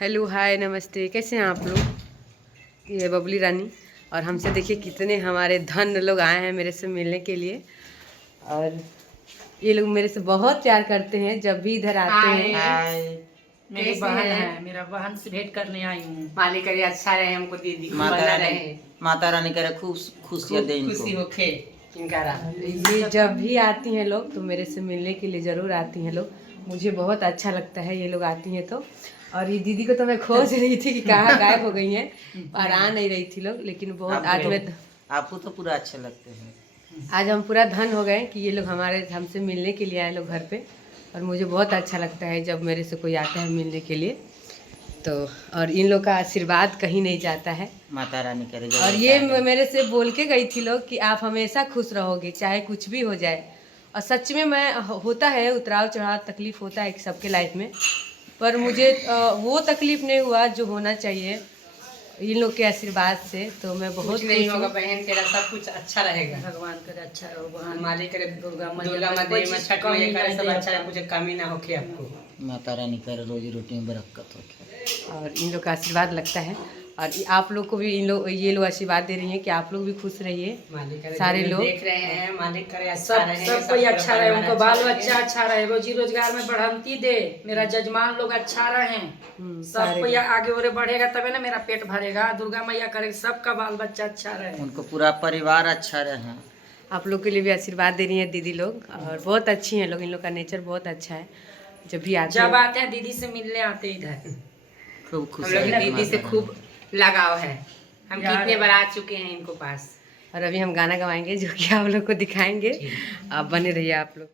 Hello hi नमस्ते, कैसे हैं आप लोग। ये है बबली रानी और हमसे देखिए कितने हमारे धन लोग आए हैं मेरे से मिलने के लिए। और ये लोग मेरे से बहुत प्यार करते हैं जब भी इधर आते हैं। मेरी बहन है, मेरा बहन से भेंट करने आई हूँ। मालिक करे अच्छा रहे, हमको दीदी माता रानी करे खूब खुशियाँ दे इनको। खुशी होखे इनका। ये जब भी आती हैं लोग तो मेरे से मिलने के लिए ज़रूर आती हैं लोग। मुझे बहुत अच्छा लगता है ये लोग आती हैं तो। और ये दीदी को तो मैं खोज रही थी कि कहाँ गायब हो गई हैं और आ नहीं रही थी लोग, लेकिन बहुत आज मैं आपको तो पूरा अच्छे लगते हैं। आज हम पूरा धन हो गए कि ये लोग हमसे मिलने के लिए आए लोग घर पे। और मुझे बहुत अच्छा लगता है जब मेरे से कोई आता है मिलने के लिए तो। और इन लोग का आशीर्वाद कहीं नहीं जाता है, माता रानी करे। और ये मेरे से बोल के गई थी लोग कि आप हमेशा खुश रहोगे चाहे कुछ भी हो जाए। और सच में मैं होता है उतराव चढ़ाव तकलीफ होता है सबके लाइफ में, पर मुझे वो तकलीफ नहीं हुआ जो होना चाहिए इन लोग के आशीर्वाद से। तो मैं बहुत नहीं होगा बहन, तेरा सब कुछ अच्छा रहेगा। भगवान करे अच्छा रहो बहन। मालिक करे दुर्गा माता छठ मैया करे सब अच्छा रहे, कुछ कमी ना होके आपको। माता रानी करे रोजी रोटी में बरकत हो। और इन लोग का आशीर्वाद लगता है। और आप लोग को भी ये लोग आशीर्वाद दे रही हैं कि आप लोग भी खुश रहिए। सारे लोग देख रहे हैं, मालिक करे सब कोई अच्छा रहे, उनको बाल बच्चा अच्छा रहे, रोजी रोजगार में बढ़ंती दे, मेरा जजमान लोग अच्छा रहे, सब कोई आगे और बढ़ेगा तबे ना मेरा पेट भरेगा। दुर्गा मैया करे सबका बाल बच्चा अच्छा रहे, उनको पूरा परिवार अच्छा रहे। आप लोग के लिए भी आशीर्वाद दे रही हैं दीदी लोग, और बहुत अच्छी हैं लोग। इन लोग का नेचर बहुत अच्छा है। जब आते हैं दीदी से मिलने आते इधर खूब खुश। हम लोग दीदी से खूब लगाव है, हम कितने बार आ चुके हैं इनको पास। और अभी हम गाना गवाएंगे जो कि आप लोग को दिखाएंगे, आप बने रहिए आप लोग।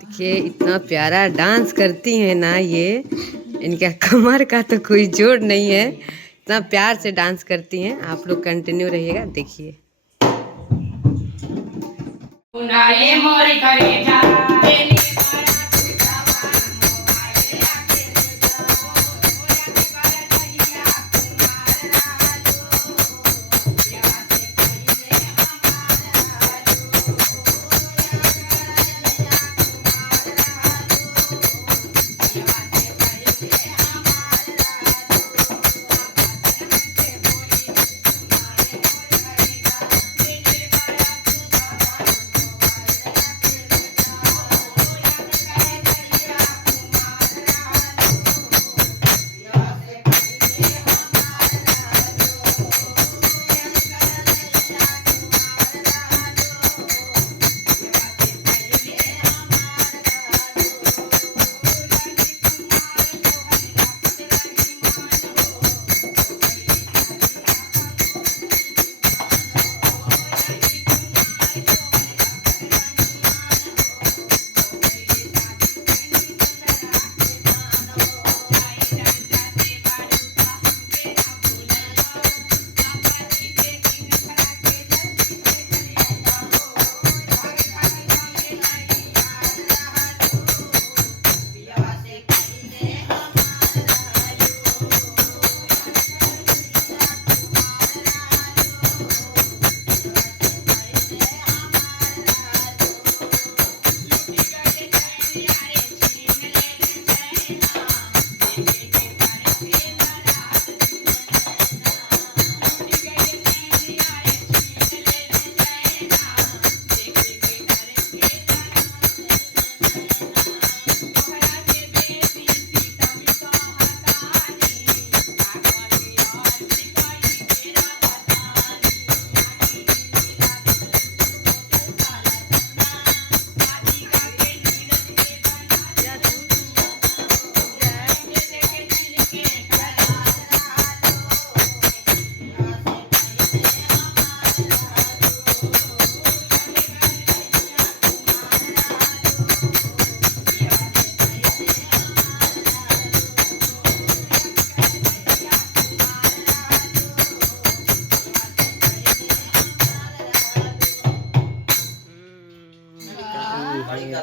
देखिए इतना प्यारा डांस करती हैं ना ये, इनका कमर का तो कोई जोड़ नहीं है, इतना प्यार से डांस करती हैं। आप लोग कंटिन्यू रहिएगा, देखिए।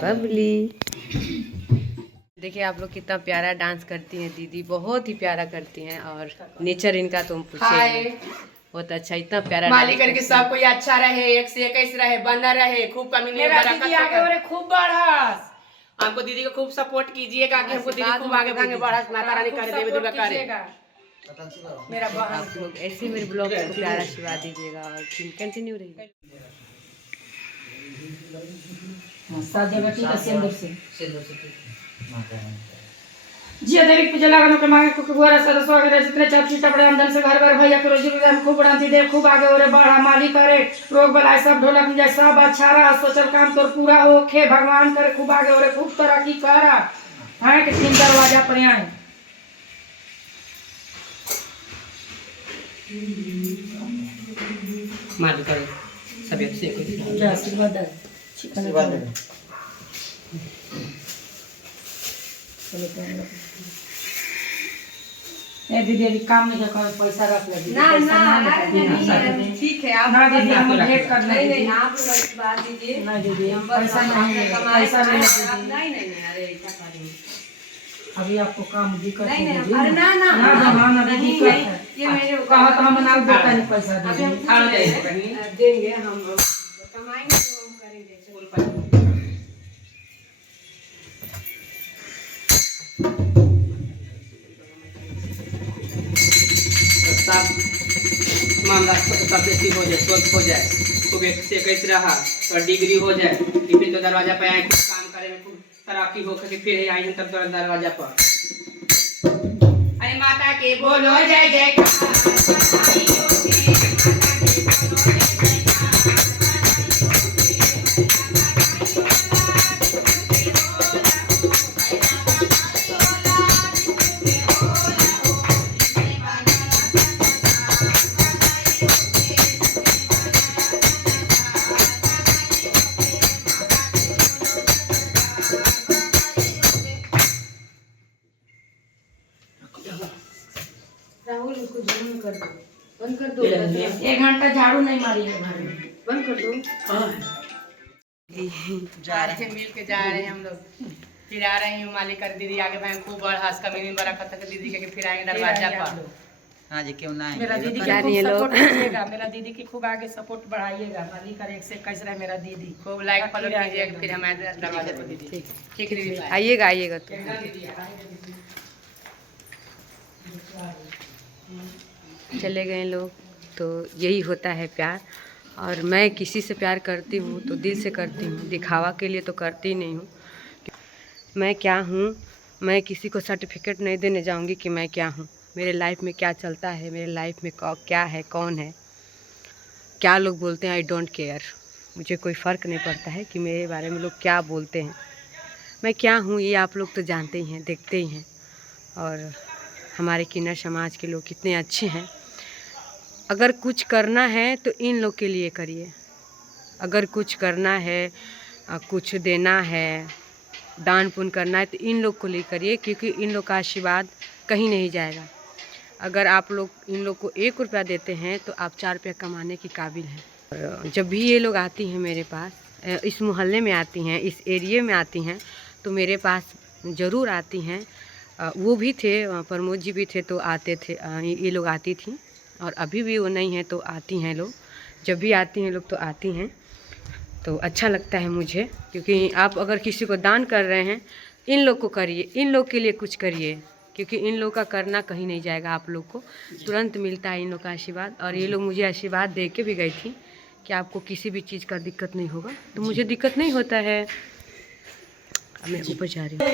बबली। देखिए आप लोग कितना प्यारा डांस करती हैं दीदी, बहुत ही प्यारा करती हैं। और नेचर इनका तुम पूछिए बहुत अच्छा, इतना प्यारा मालिक करके सब कोई अच्छा रहे, एक से 21 रहे, बंदा रहे, खूब कमी नहीं खूब बढ़स। हमको दीदी को खूब सपोर्ट कीजिएगा कि हमको दीदी खूब आगे भागे बढ़स, माता रानी करे, देवी दुर्गा करे। मेरा बहन आप लोग ऐसे मेरे ब्लॉग को प्यारा आशीर्वाद दीजिएगा और कंटिन्यू रहिएगा। सजावटी का सिंदूर से जिया देवी पूजा लगानो के मांगे को गुआरा सदस्य वगैरह जितने चाप चीटा बड़े आमदन से घर भैया के रोजी रोटी खूब बढ़ाती दे, खूब आगे और बढ़ा मालिक करे, रोग बलाय सब ढोलक में जाए, सब अच्छा रहा, सोचल काम तोर पूरा हो खे, भगवान करे खूब आगे और खूब तरक्की करा। हां के 3 दरवाजा पर आए मालिक करे सब एक से कोई आशीर्वाद दे। ए दीदी अभी काम नहीं कर, पैसा रख ले ना ना ठीक है आप ना दीदी हम भेंट कर नहीं आप लोग आशीर्वाद दीजिए। ना दीदी हम पैसा नहीं पैसा नहीं अरे क्या करेंगे अभी आपको काम दिक्कत है दीदी। अरे ना ना ना दीदी दिक्कत है, ये मेरे कहा तो हम ना देता नहीं पैसा अभी हम दीदी। देंगे, हम कमाएंगे तो हम करेंगे। मामला सब ठीक हो जाए, स्वस्थ हो जाए, खूब एक से 21 रहा और डिग्री हो जाए, फिर तो दरवाजा पे आए, खूब काम करे में खूब तरक्की हो करके फिर आई हैं तब तो दरवाजा पर। अरे माता के बोलो जय जय राहुल उसको जरूर कर दो, बंद कर दो, 1 घंटा झाड़ू नहीं मारी है घर में, बंद कर दो। जा रहे हैं, मिल के जा रहे हैं हम लोग, फिर आ रही हूँ मालिक कर दीदी आगे भाई खूब बड़ा हंस का मिनी बड़ा खतक दीदी के फिर आएंगे दरवाजा पर। हाँ जी क्यों ना मेरा दीदी जा की रही है खूब लोग। सपोर्ट कीजिएगा, मेरा दीदी की खूब आगे सपोर्ट बढ़ाइएगा। मालिक कर 1 से 21 रहे मेरा दीदी, खूब लाइक फॉलो कीजिएगा, फिर हम दरवाजे पर दीदी ठीक दीदी आइएगा आइएगा तो। चले गए लोग, तो यही होता है प्यार। और मैं किसी से प्यार करती हूँ तो दिल से करती हूँ, दिखावा के लिए तो करती नहीं हूँ। मैं क्या हूँ, मैं किसी को सर्टिफिकेट नहीं देने जाऊँगी कि मैं क्या हूँ, मेरे लाइफ में क्या चलता है, मेरे लाइफ में क्या है, कौन है, क्या लोग बोलते हैं, आई डोंट केयर। मुझे कोई फ़र्क नहीं पड़ता है कि मेरे बारे में लोग क्या बोलते हैं। मैं क्या हूँ ये आप लोग तो जानते ही हैं, देखते ही हैं। और हमारे किन्नर समाज के लोग कितने अच्छे हैं। अगर कुछ करना है तो इन लोग के लिए करिए, अगर कुछ करना है, कुछ देना है, दान पुण्य करना है तो इन लोग को लिए करिए, क्योंकि इन लोग का आशीर्वाद कहीं नहीं जाएगा। अगर आप लोग इन लोग को 1 रुपया देते हैं तो आप 4 रुपया कमाने की काबिल हैं। और जब भी ये लोग आती हैं मेरे पास, इस मोहल्ले में आती हैं, इस एरिया में आती हैं, तो मेरे पास ज़रूर आती हैं। वो भी थे, प्रमोद जी भी थे तो आते थे, ये लोग आती थी। और अभी भी वो नहीं है तो आती हैं लोग, जब भी आती हैं लोग तो आती हैं। तो अच्छा लगता है मुझे, क्योंकि आप अगर किसी को दान कर रहे हैं, इन लोग को करिए, इन लोग के लिए कुछ करिए, क्योंकि इन लोग का करना कहीं नहीं जाएगा, आप लोग को तुरंत मिलता है इन लोग का आशीर्वाद। और ये लोग मुझे आशीर्वाद दे के भी गई थी कि आपको किसी भी चीज़ का दिक्कत नहीं होगा, तो मुझे दिक्कत नहीं होता है। अब मैं ऊपर जा रही हूँ।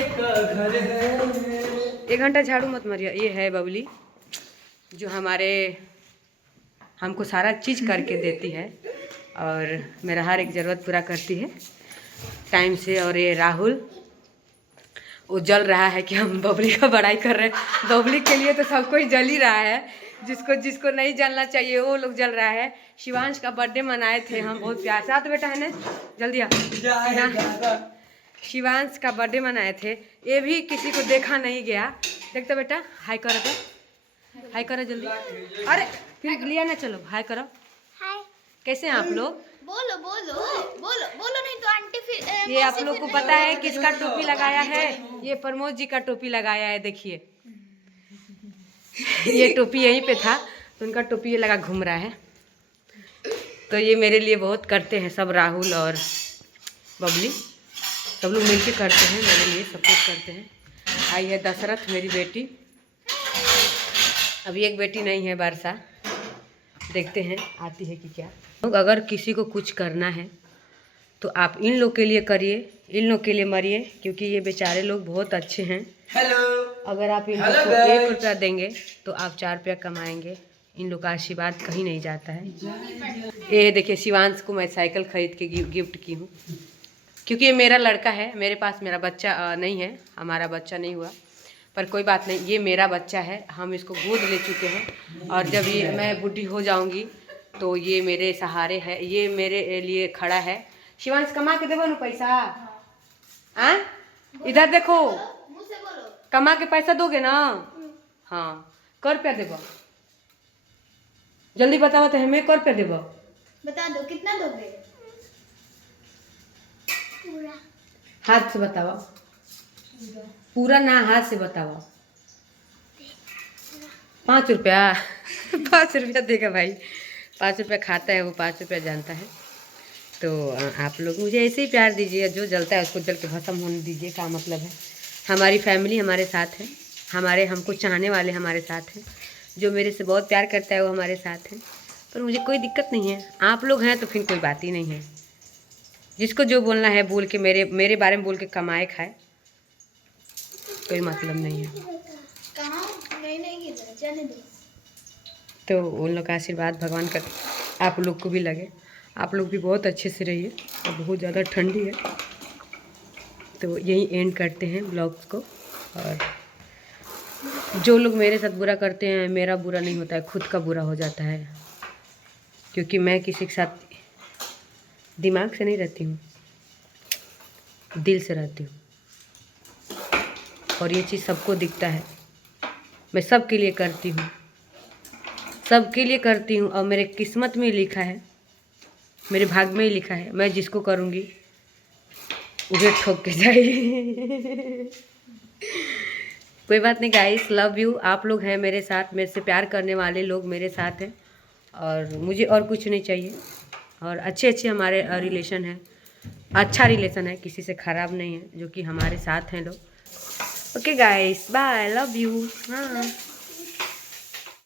1 घंटा झाड़ू मत मारिए। ये है बबली जो हमको सारा चीज़ करके देती है और मेरा हर एक ज़रूरत पूरा करती है टाइम से। और ये राहुल, वो जल रहा है कि हम बबली का बड़ाई कर रहे हैं। बबली के लिए तो सब कोई जल ही रहा है, जिसको नहीं जलना चाहिए वो लोग जल रहा है। शिवांश का बर्थडे मनाए थे हम बहुत प्यार से। तो बेटा है ना, जल्दी आ। शिवांश का बर्थडे मनाए थे, ये भी किसी को देखा नहीं गया। देखते बेटा, हाय करो, तो हाय करो जल्दी। अरे फिर लिया ना, चलो हाय करो। हाय, कैसे हैं आप लोग? बोलो बोलो बोलो बोलो, नहीं तो आंटी फिर ये आप लोग को पता है किसका टोपी लगाया है? ये प्रमोद जी का टोपी लगाया है, देखिए। ये टोपी यहीं पे था तो उनका टोपी ये लगा घूम रहा है। तो ये मेरे लिए बहुत करते हैं सब, राहुल और बबली सब लोग मिलके करते हैं, मेरे लिए सपोर्ट करते हैं। आई है दशरथ मेरी बेटी, अभी एक बेटी नहीं है वर्षा, देखते हैं आती है कि क्या। अगर किसी को कुछ करना है तो आप इन लोग के लिए करिए, इन लोग के लिए मरिए, क्योंकि ये बेचारे लोग बहुत अच्छे हैं। हेलो, अगर आप इन लोग को 1 रुपया देंगे तो आप 4 रुपया कमाएंगे। इन लोग का आशीर्वाद कहीं नहीं जाता है। ये देखिए शिवांश को मैं साइकिल खरीद के गिफ्ट की हूँ, क्योंकि ये मेरा लड़का है। मेरे पास मेरा बच्चा नहीं है, हमारा बच्चा नहीं हुआ, पर कोई बात नहीं, ये मेरा बच्चा है। हम इसको गोद ले चुके हैं और जब ये मैं बूढ़ी हो जाऊंगी तो ये मेरे सहारे है, ये मेरे लिए खड़ा है। शिवांश कमा के देबो ना पैसा? हाँ, इधर देखो, मुझसे बोलो। कमा के पैसा दोगे ना? हाँ, कर रुपया देबो? जल्दी बताओ तो हमें कर रुपया देबो? बता दो कितना दोगे? पूरा। हाथ से बताओ, पूरा ना, हाथ से बताओ। 5 रुपया 5 रुपया देगा भाई, 5 रुपया खाता है वो, 5 रुपया जानता है। तो आप लोग मुझे ऐसे ही प्यार दीजिए, जो जलता है उसको जल के भस्म होने दीजिए। का मतलब है, हमारी फैमिली हमारे साथ है, हमारे हमको चाहने वाले हमारे साथ हैं, जो मेरे से बहुत प्यार करता है वो हमारे साथ हैं। पर मुझे कोई दिक्कत नहीं है, आप लोग हैं तो फिर कोई बात ही नहीं है। जिसको जो बोलना है बोल के, मेरे बारे में बोल के कमाए खाए, कोई मतलब नहीं है। कहाँ? नहीं किधर, जाने दो। तो उन लोग का आशीर्वाद भगवान का आप लोग को भी लगे। आप लोग भी बहुत अच्छे से रहिए, और बहुत ज़्यादा ठंडी है। तो यही एंड करते हैं ब्लॉग्स को। और जो लोग मेरे साथ बुरा करते हैं, मेरा बुरा नहीं होता है, खुद का बुरा हो जाता है, क्योंकि मैं किसी के साथ दिमाग से नहीं रहती हूँ, दिल से रहती हूँ। और ये चीज़ सबको दिखता है। मैं सबके लिए करती हूँ, सबके लिए करती हूँ, और मेरे किस्मत में ही लिखा है, मेरे भाग में ही लिखा है, मैं जिसको करूँगी उसे ठोक के जाएगी। कोई बात नहीं गाइस, लव यू। आप लोग हैं मेरे साथ, मेरे से प्यार करने वाले लोग मेरे साथ हैं, और मुझे और कुछ नहीं चाहिए। और अच्छे हमारे रिलेशन है, अच्छा रिलेशन है, किसी से ख़राब नहीं है, जो कि हमारे साथ हैं लोग। Okay guys, bye, love you. हाँ।